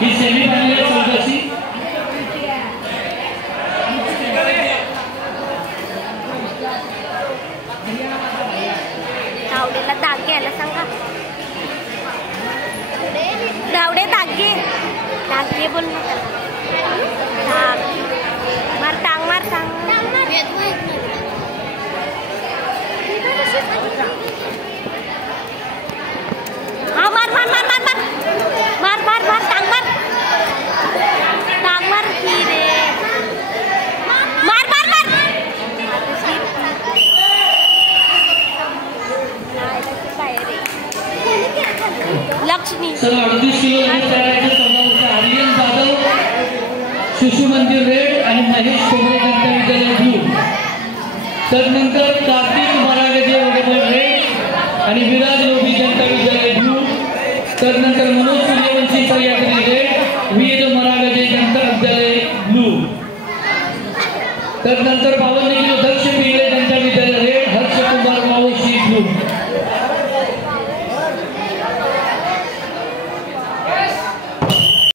ही semi final चौदाशी धावडेला दाग घ्यायला सांगा. धावडे दाग घे बोल ना त्याला. मार टांग मार टांग हा मार मार मार मार मार मार मार टांग मार की रे मार मार मार लक्ष्मी. सर 38 किलो आर्यन जाधव शिशु मंदिर रेड आणि महेश कोमरे जनता विद्यालय ब्लू. तदनंतर कार्तिक मरागजे वगैरे रेड आणि विराज लोभी जनता विद्यालय ब्लू. तदनंतर मनोज सूर्यवंशी सह्याद्री रेड वीर मरागजे जनता विद्यालय ब्लू. तदनंतर 52 किलो